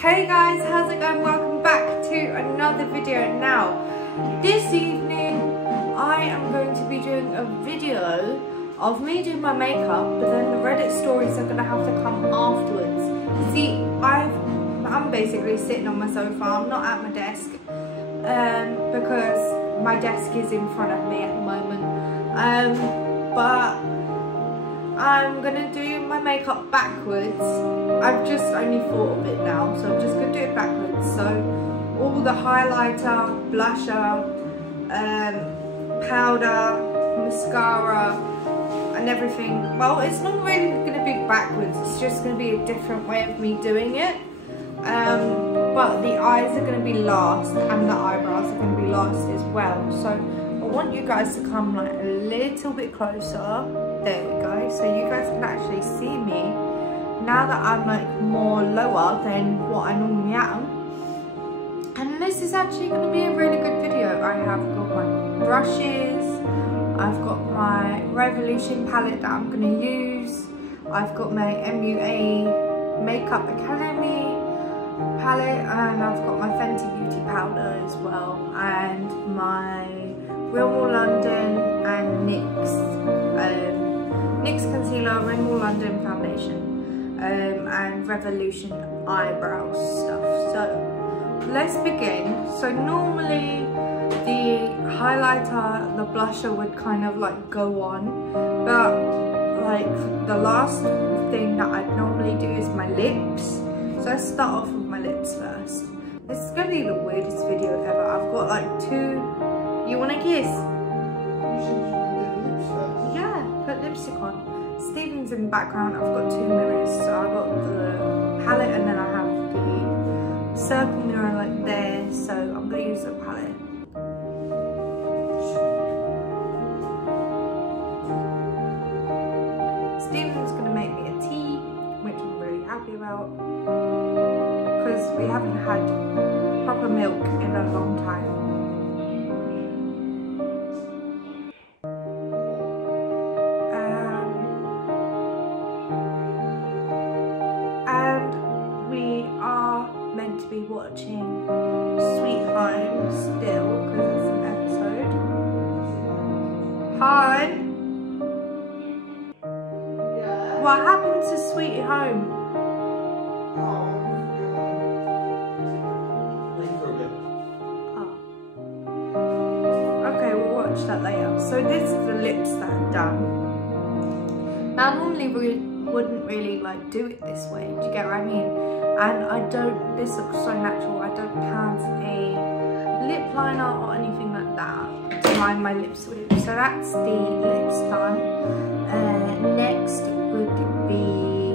Hey guys, how's it going? Welcome back to another video. Now, this evening I am going to be doing a video of me doing my makeup, but then the Reddit stories are going to have to come afterwards. See, I'm basically sitting on my sofa. I'm not at my desk because my desk is in front of me at the moment. But I'm gonna do my makeup backwards. I've just only thought of it now, so I'm just gonna do it backwards. So all the highlighter, blusher, powder, mascara and everything, well, it's not really gonna be backwards, it's just gonna be a different way of me doing it. But the eyes are gonna be last and the eyebrows are gonna be last as well. So I want you guys to come like a little bit closer. There we go, so you guys can actually see me now that I'm like more lower than what I normally am. And this is actually going to be a really good video. I have got my brushes, I've got my Revolution palette that I'm going to use, I've got my MUA Makeup Academy palette, and I've got my Fenty Beauty powder as well, and my Rimmel London and NYX concealer, Rimmel London foundation, and Revolution eyebrow stuff. So let's begin. So normally the highlighter, the blusher would kind of like go on, but like the last thing that I'd normally do is my lips. So let's start off with my lips first. This is gonna be the weirdest video ever. I've got like two. You wanna kiss? Put lipstick on. Stephen's in the background. I've got two mirrors, so I've got the palette and then I have the circle mirror like there, so I'm going to use the palette. Stephen's going to make me a tea, which I'm really happy about because we haven't had proper milk in a long time. To be watching Sweet Home still because it's an episode. Hi. Yeah. What happened to Sweet Home? Oh. Okay, we'll watch that later. So this is the lips that I've done. Now normally we wouldn't really like do it this way. Do you get what I mean? And I don't, this looks so natural, I don't have a lip liner or anything like that to line my lips with. So that's the lips done. Next would be,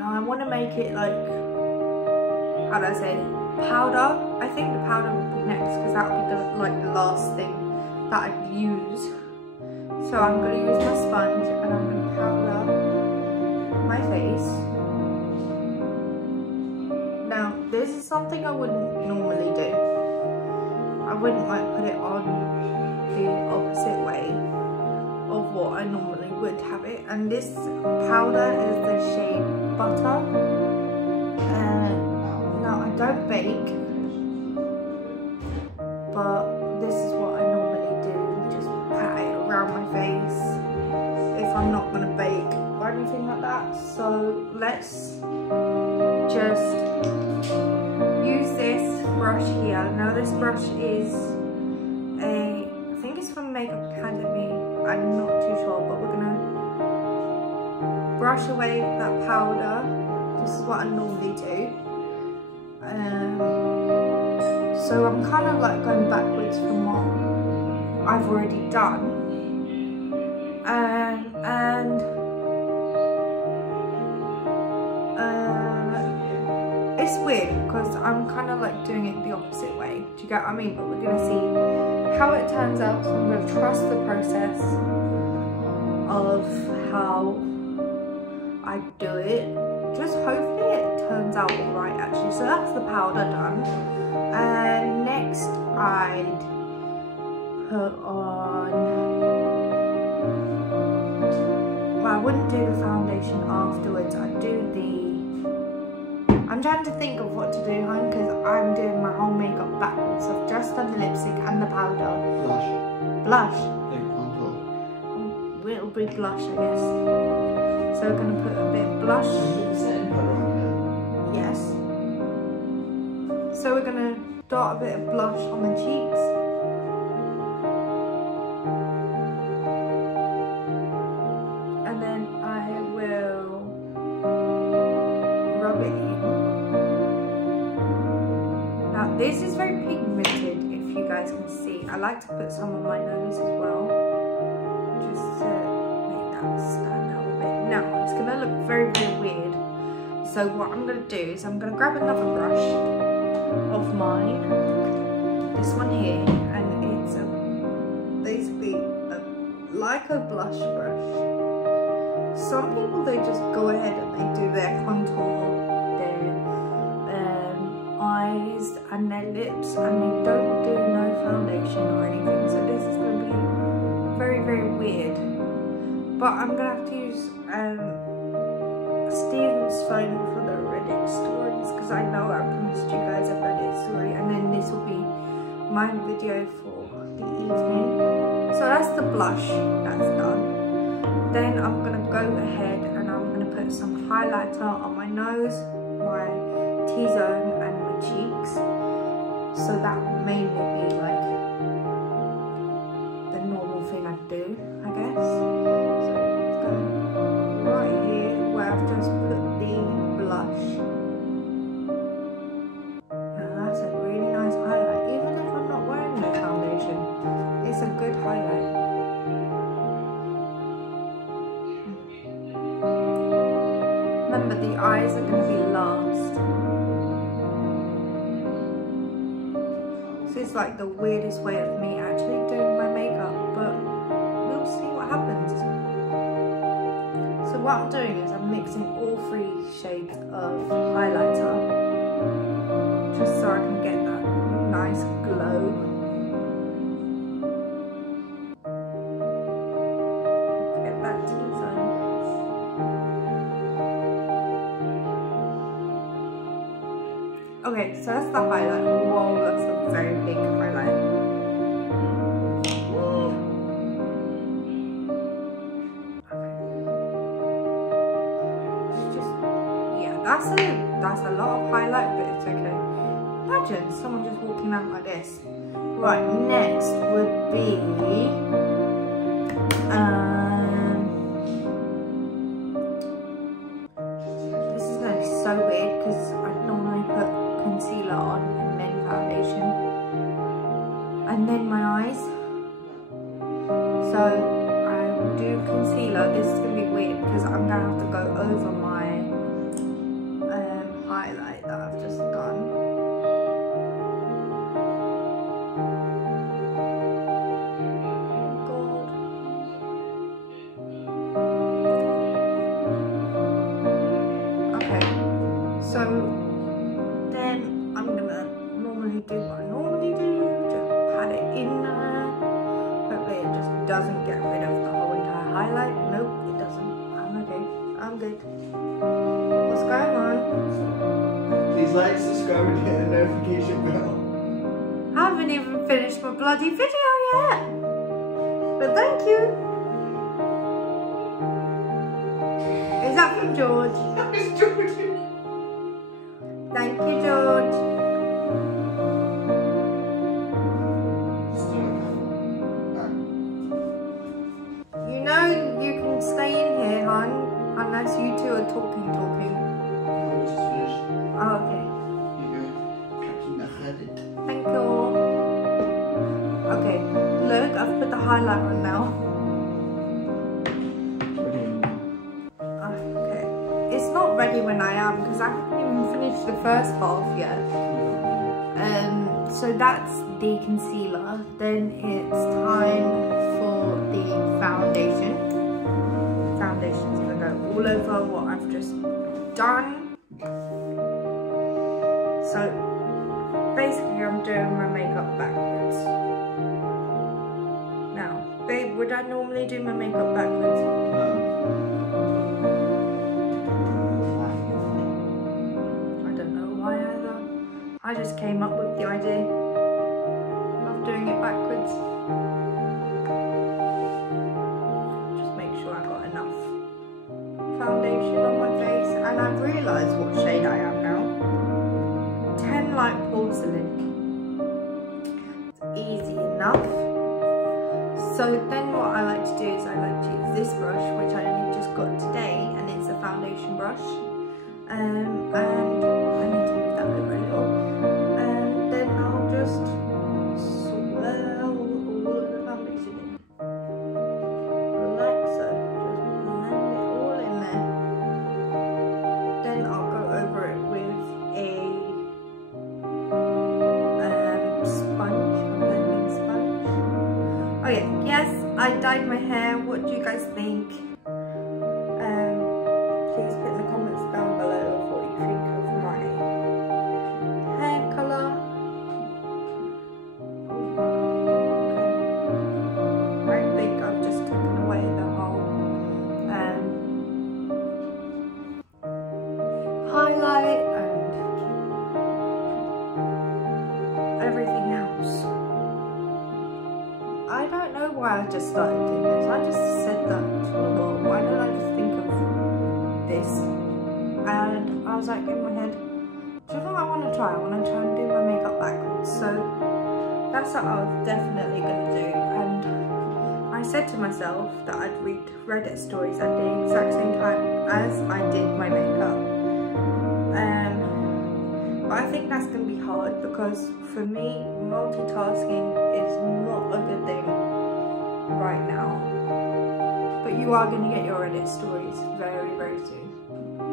I want to make it like, how do I say, powder. I think the powder would be next because that would be the last thing that I'd use. So I'm going to use my sponge and I'm going to powder my face. Now this is something I wouldn't normally do. I wouldn't like put it on the opposite way of what I normally would have it. And this powder is the shade Butter. Now I don't bake, but this is what I normally do. Just pat it around my face if I'm not going to bake or anything like that. So let's just use this brush here. Now this brush is I think it's from Makeup Academy, I'm not too sure, but we're gonna brush away that powder. This is what I normally do. So I'm kind of like going backwards from what I've already done, and it's weird because I'm kind of like doing it the opposite way. Do you get what I mean? But we're going to see how it turns out. So I'm going to trust the process of how I do it. Just hopefully it turns out alright actually. So that's the powder done. And next I'd put on, well, I wouldn't do the foundation afterwards. I'd do the I'm trying to think of what to do, hon, because I'm doing my whole makeup backwards. I've just done the lipstick and the powder. Blush. Blush. Like contour. Little bit blush, I guess. So we're going to put a bit of blush. Setting powder on here. Yes. So we're going to dot a bit of blush on the cheeks. And then I will rub it in. Now this is very pigmented, if you guys can see. I like to put some on my nose as well, just to make that stand out a bit. Now it's going to look very, very weird. So what I'm going to do is I'm going to grab another brush of mine, this one here, and it's basically like a blush brush. Some people, they just go ahead and they do their contour, their eyes and their lips, and they don't do no foundation or anything. So this is going to be very, very weird. But I'm going to have to use Steven's phone for the Reddit stories, because I know I promised you guys a Reddit story, and then this will be my video for the evening. So that's the blush, that's done. Then I'm going to go ahead and I'm going to put some highlighter on my nose, my T-zone and my cheeks. So that will mainly be like the normal thing I do, I guess. So let's go right here where I've just put the blush. Now that's a really nice highlight. Even if I'm not wearing no foundation, it's a good highlight. Remember, the eyes are going to be last. This is like the weirdest way of me actually doing my makeup, but we'll see what happens. So what I'm doing is I'm mixing all 3 shades of highlighter, just so I can get that nice glow. Get that T-zone. Okay, so that's the highlight. Whoa, that's a very big highlight. Whoa. Okay. It's just, yeah, that's a lot of highlight, but it's okay. Imagine someone just walking out like this. Right, next would be this is gonna be so weird because I normally put concealer on and then foundation and then my eyes. So I will do concealer. This is gonna be weird because I'm gonna have to go over my highlight that I've just done. So then I'm gonna normally do what I normally do, just pat it in there. Hopefully it just doesn't get rid of the whole entire highlight. Nope, it doesn't. I'm okay. I'm good. What's going on? Please like, subscribe, and hit the notification bell. I haven't even finished my bloody video yet. But thank you. Is that from George? That was George. Thank you, George. You know you can stay in here, hon, unless you two are talking. Oh, okay. Thank you. Okay, look, I've put the highlight on now. Okay, it's not ready when I am because I haven't even finished the first half yet. So that's the concealer. Then it's time for the foundation. Foundation's gonna go all over what I've just done. So basically I'm doing my makeup backwards. Now, babe, would I normally do my makeup backwards? I don't I just came up with the idea of doing it backwards. Just make sure I got enough foundation on my face, and I've realised what shade I am now. 10 Light Porcelain. It's easy enough. So then what I like to do is I like to use this brush, which I only just got today, and it's a foundation brush. And I need to move that over a little. And then I'll just swirl all of the foundation in. Like so. Just blend it all in there. Then I'll go over it with a sponge, a blending sponge. Oh yeah, yes, I dyed my hair. What do you guys think? Please put in the comments down below of what you think of my hair colour. I think I've just taken away the whole highlight and everything else. I don't know why I just started doing this. I just said that, well, why don't I just think of this? And I was like in my head, do you know what I want to try? I want to try and do my makeup backwards. So that's what I was definitely going to do. And I said to myself that I'd read Reddit stories at the exact same time as I did my makeup. But I think that's going to be hard because for me, multitasking is not a good thing right now. But you are going to get your Reddit stories very, very soon.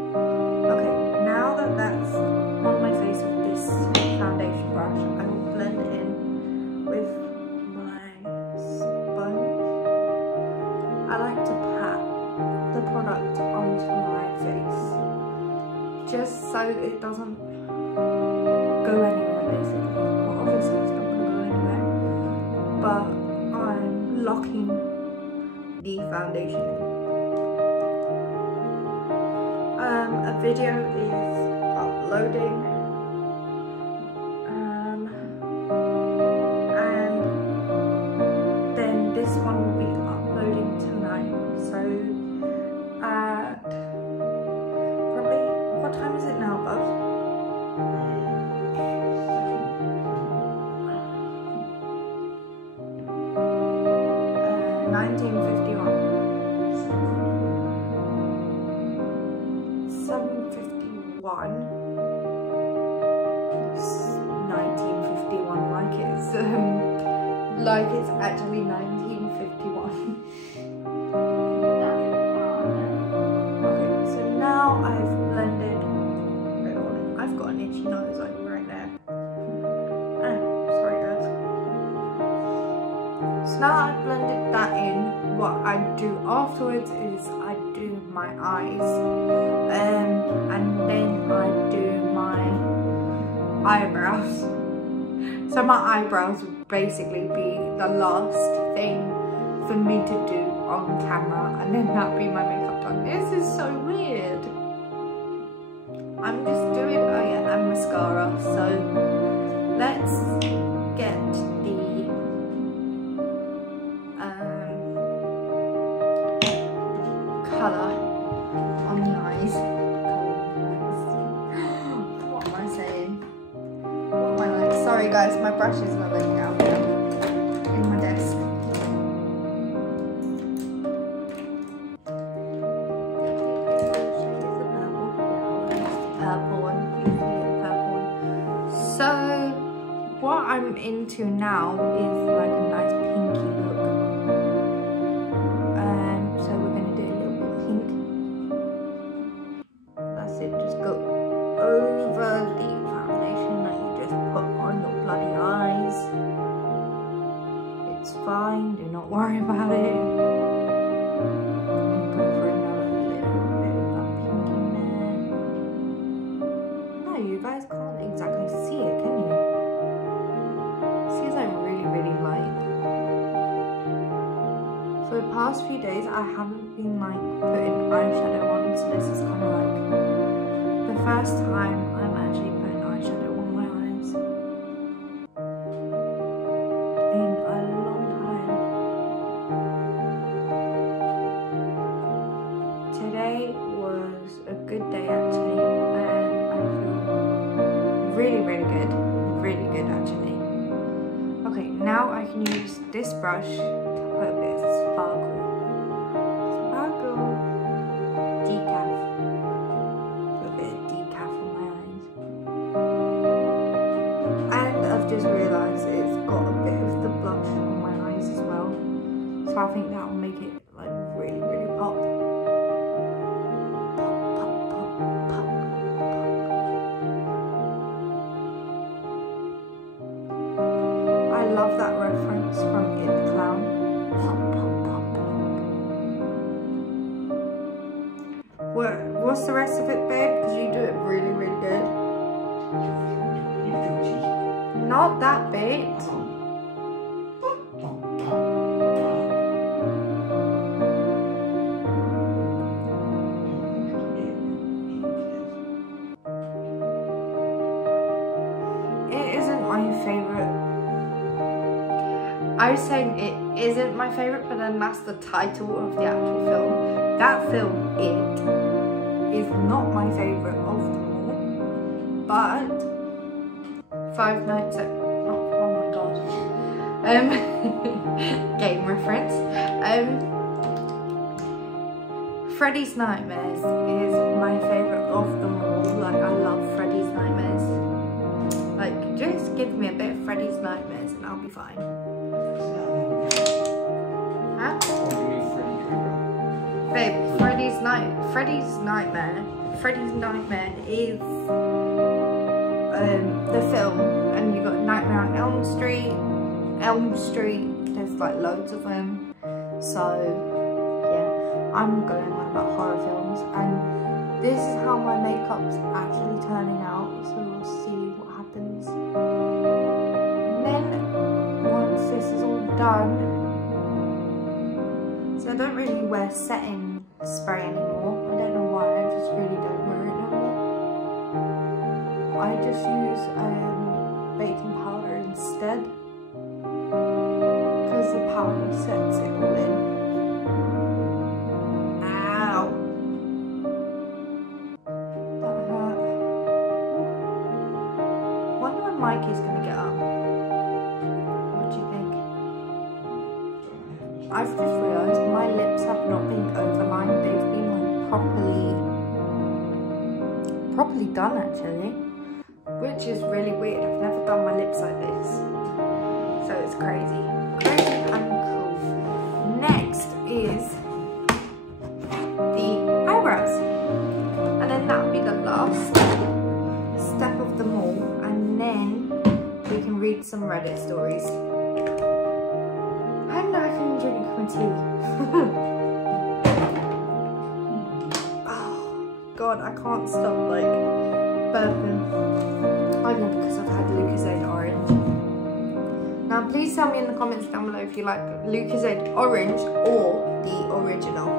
Okay, now that that's on my face with this foundation brush, I will blend it in with my sponge. I like to pat the product onto my face, just so it doesn't go anywhere basically. Well, obviously it's not going to go anywhere, but I'm locking the foundation in. A video is uploading, and then this one will be uploading tonight. So at probably, what time is it now, bud? 1951. 7:51. 1951, like it's actually 1951. Okay, so now I've blended. I've got an itchy nose like right there. Sorry guys. So now I've blended that in. What I do afterwards is I do my eyes, and then I do my eyebrows. So my eyebrows would basically be the last thing for me to do on camera, and then that'd be my makeup done. This is so weird. I'm just doing, oh yeah, and mascara. So let's get the colour on the eyes. What am I saying? What am I like? Sorry guys, my brush is not laying out in my desk. Purple one, usually a purple one. So what I'm into now is like a nice pinky look. So we're going to do a little bit pink. That's it, just go over the foundation that you just put on your bloody eyes. It's fine, do not worry about it. And go for another little bit of that pink in there. No, you guys can't exactly see it, can you? See, it's like really, really light. For the past few days, I haven't been like putting eyeshadow on, so this is kind of like the first time I'm actually putting eyeshadow on my eyes. really good. Really good actually. Okay, now I can use this brush to put a bit of sparkle. Sparkle. Decaf. Put a bit of decaf on my eyes. And I've just realised it's got a bit of the blush on my eyes as well. So I think that will make it like really, really pop. I love that reference from It the Clown. Pop, pop, pop. What's the rest of it, babe? Because you do it really, really good. Not that bit. It isn't my favourite. I was saying it isn't my favourite, but then that's the title of the actual film. That film, It, is not my favourite of them all, but Five Nights at, oh my god, game reference. Freddy's Nightmares is my favourite of them all. Like, I love Freddy's Nightmares. Like, just give me a bit of Freddy's Nightmares and I'll be fine. Huh? Babe, Freddy's Nightmare is the film, and you got Nightmare on Elm Street, there's like loads of them. So yeah, I'm going on about horror films, and this is how my makeup's actually turning out, so we'll see what happens. And then once this is all done, so I don't really wear setting spray anymore. I don't know why, I just really don't wear it anymore. I just use baking powder instead, because the powder sets it all in. Ow! That hurt. Wonder when Mikey's gonna get up. What do you think? I've just realised my lips have not been overlined, they've been like properly done actually, which is really weird. I've never done my lips like this, so it's crazy and cool. Next is the eyebrows, and then that'll be the last step of them all, and then we can read some Reddit stories. And I can drink my tea. Oh god, I can't stop like burping. I know, because I've had Lucozade Orange. Now please tell me in the comments down below if you like Lucozade Orange or the original.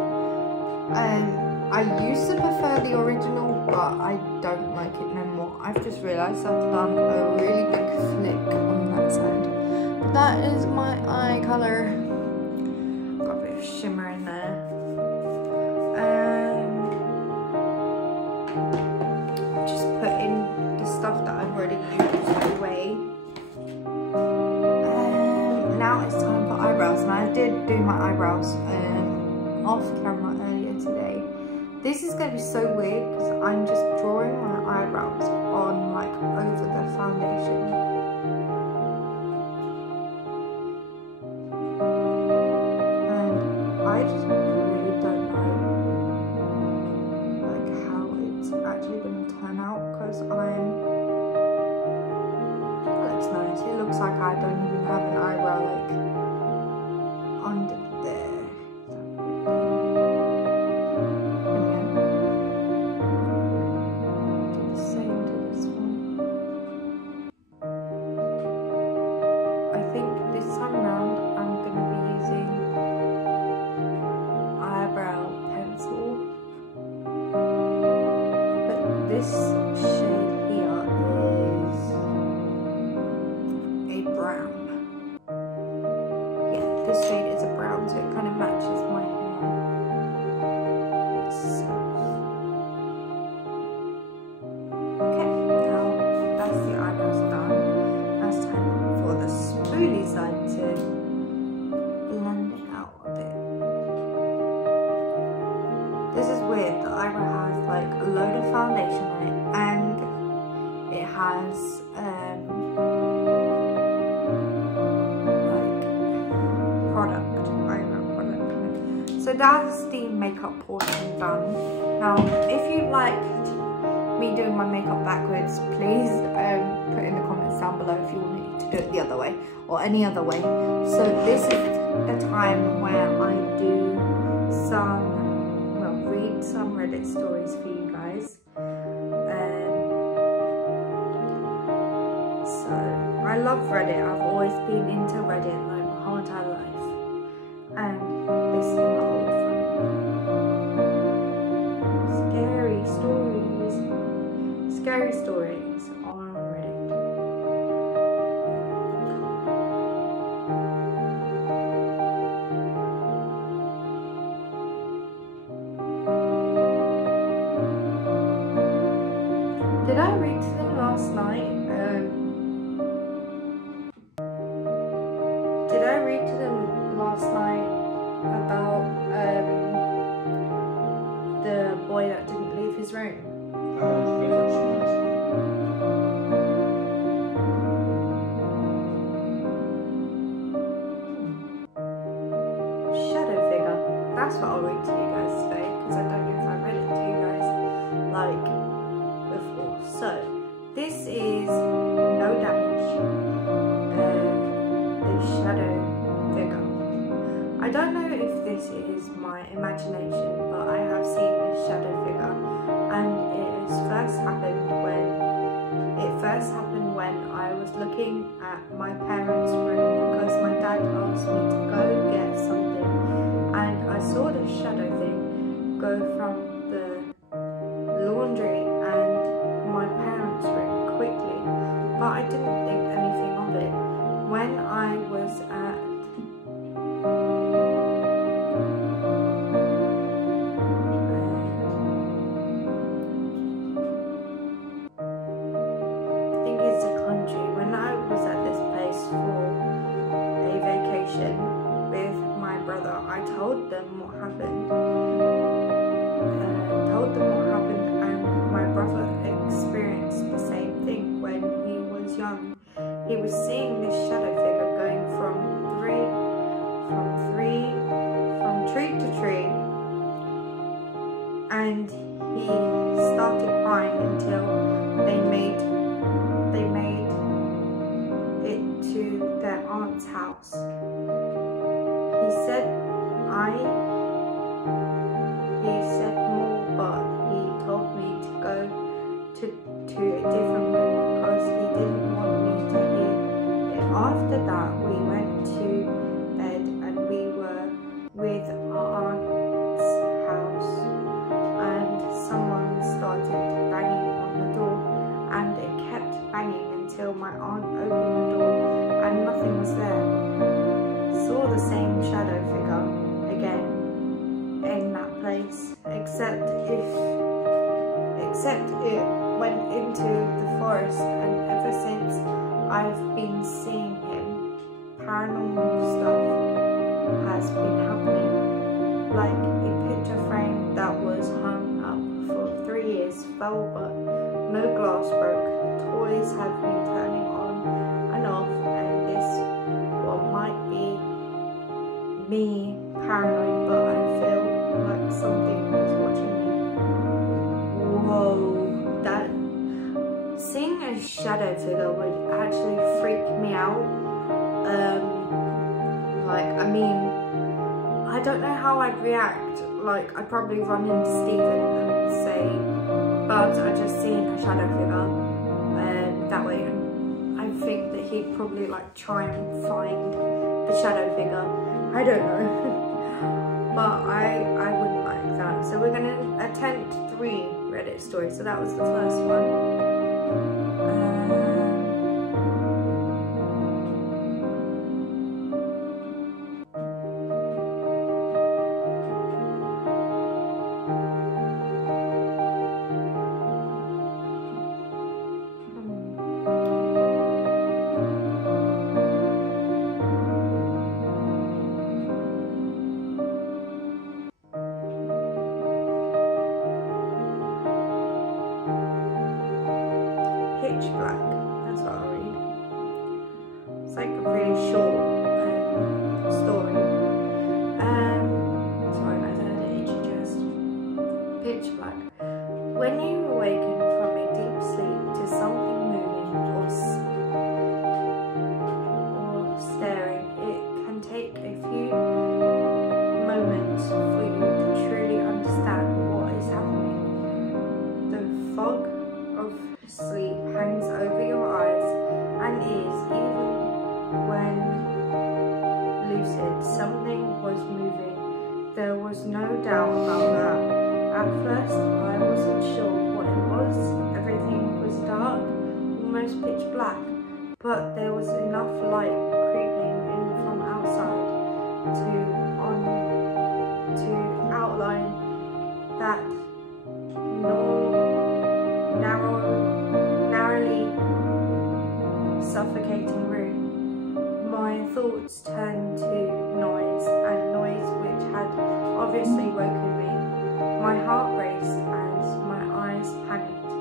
I used to prefer the original, but I don't like it no more. I've just realised I've done a really big flick on that side. But that is my eye colour. Got a bit of shimmer in there. Just put in the stuff that I've already used away. Now it's time for eyebrows, and I did do my eyebrows off camera earlier today. This is going to be so weird because I'm just drawing my eyebrows on like over the foundation. And I just really don't know like how it's actually going to turn out, because it looks nice. It looks like I don't even have an eyebrow like under there. This shade here is a brown. Yeah, this shade is a brown, so it kind of matches my hair itself. Okay, now that's the eyebrows So that's the makeup portion done. Now, if you liked me doing my makeup backwards, please put in the comments down below if you want me to do it the other way or any other way. So this is the time where I do read some Reddit stories for you guys. So I love Reddit. I've always been into Reddit like my whole entire life, and this is my old friend. Scary stories on Reddit. Did I read to them last night? About the boy that didn't leave his room? Shadow figure. That's what I'll read to you guys today, because I don't know if I read it to you guys like before. So this is No Damage. The shadow figure. I don't know if this is my imagination, but I have seen this shadow figure, and it first happened when I was looking at my parents' room because my dad asked me to go get something, and I saw the shadow thing go from the laundry and my parents' room quickly, but I didn't think anything of it. When I was at with my brother, I told them what happened. And my brother experienced the same thing when he was young. He was seeing this shadow figure going from tree to tree, and he started crying until they made it to their aunt's house. He said more, but he told me to go to a different room because he didn't want me to hear it. After that, we went to bed and we were with our aunt's house, and someone started banging on the door, and it kept banging until my aunt opened the door and nothing was there. Saw the same shadow figure again in that place, except it went into the forest, and ever since I've been seeing him. Paranormal stuff has been happening, like a picture frame that was hung up for 3 years fell, but no glass broke. Toys have been turning on and off, and this one might be me paranoid, but I feel like something is watching me. Whoa, that seeing a shadow figure would actually freak me out. I don't know how I'd react. Like, I'd probably run into Stephen and say, "Bubs, I just seen a shadow figure," that way, and I think that he'd probably like try and find the shadow figure. I don't know. But I wouldn't like that. So we're going to attempt 3 Reddit stories. So that was the first one. Pitch Black, that's what I'll read. It's like a really short story. Sorry, I but there was enough light creeping in from outside to outline that narrowly suffocating room. My thoughts turned to noise, and noise which had obviously woken me. My heart raced and my eyes panicked,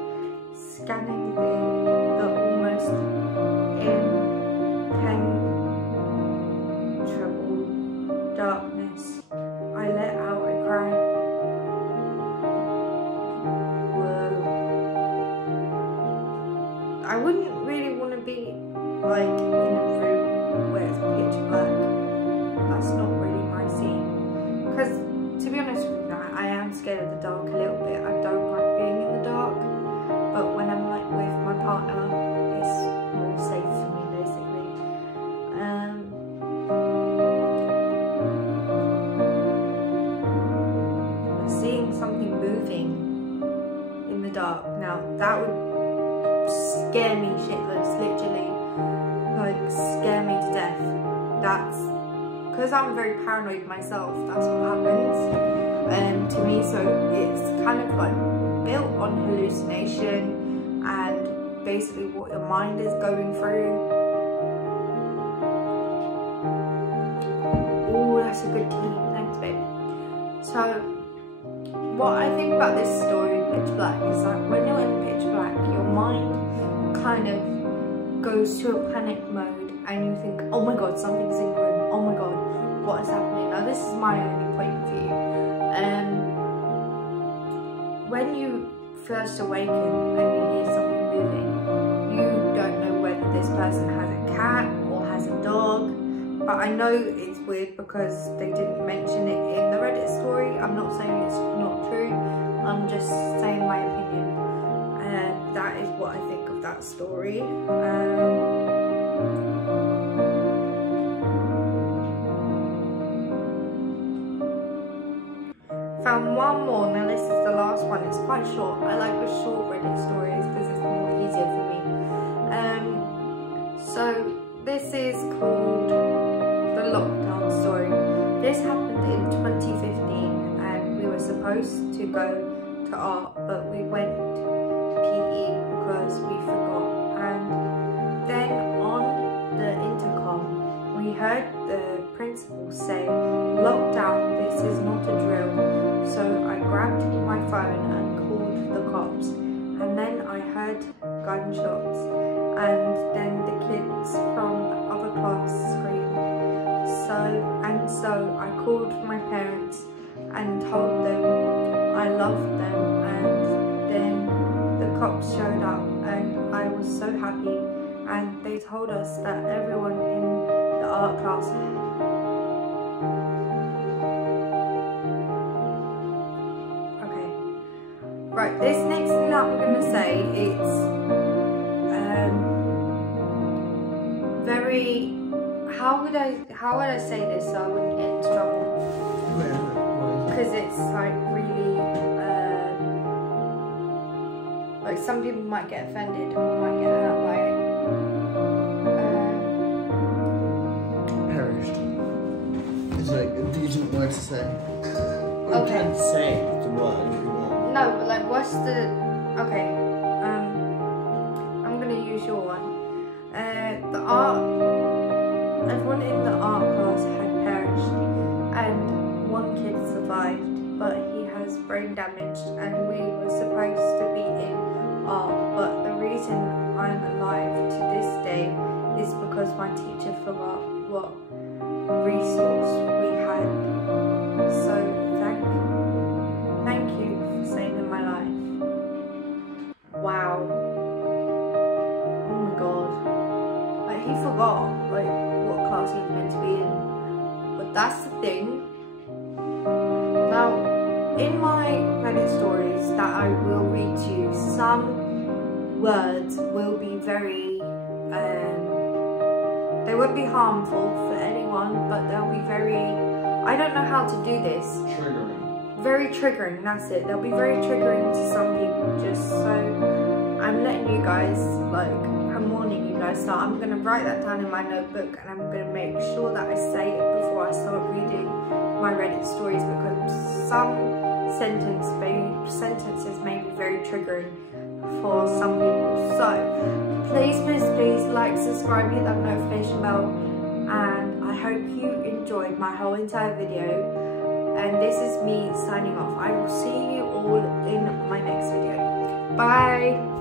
scanning the almost impenetrable darkness. I let out a cry. Whoa. I wouldn't really want to be like in a room where it's pitch black. That's not really my scene. Because to be honest with you, I am scared of the dark a little bit. I don't like being in the dark. But when I'm like with my partner, it's more safe for me basically. But seeing something moving in the dark, now that would scare me shitless, literally. Like scare me to death. That's because I'm very paranoid myself, that's what happens to me. So it's kind of like built on hallucination and basically what your mind is going through. Oh, that's a good tea, thanks babe. So what I think about this story, Pitch Black, is that when you're in pitch black, your mind kind of goes to a panic mode and you think, oh my god, something's in the room, oh my god, what is happening? Now this is my only point of view. When you first awaken and you hear something moving, you don't know whether this person has a cat or has a dog, but I know it's weird because they didn't mention it in the Reddit story. I'm not saying it's not true, I'm just saying my opinion. That is what I think of that story. Found one more, now this is the last one. It's quite short. I like the short Reddit stories because it's more easier for me. So this is called The Lockdown Story. This happened in 2015 and we were supposed to go to art, but we went PE because we forgot. And then on the intercom we heard the principal say, "Lockdown, this is not a drill." So I grabbed my phone and called the cops, and then I heard gunshots, and then the kids from the other class screamed. So I called my parents and told them I loved them, and then the cops showed up and I was so happy, and they told us that everyone in the art class Right, this next thing that I'm going to say, it's very, how would I say this so I wouldn't get into trouble? Because it's like really, like some people might get offended or might get hurt by it. Perished. It's like a decent word to say. You Okay. can say the word if you want. No, but like what's the, okay, I'm gonna use your one. Everyone in the art class had perished and one kid survived, but he has brain damage, and we were supposed to be in art, but the reason I'm alive to this day is because my teacher forgot what resource we had. So thank you for saving my life. Wow. Oh my god. Like he forgot like what class he was meant to be in. But that's the thing. Now, in my Reddit stories that I will read to you, some words will be very they won't be harmful for anyone, but they'll be very, I don't know how to do this. Triggering. Very triggering, that's it. They'll be very triggering to some people, just so I'm letting you guys, like, I'm warning you guys, so I'm going to write that down in my notebook, and I'm going to make sure that I say it before I start reading my Reddit stories, because some sentences may be very triggering for some people. So please like, subscribe, hit that notification bell, and I hope you enjoyed my whole entire video. And this is me signing off. I will see you all in my next video. Bye.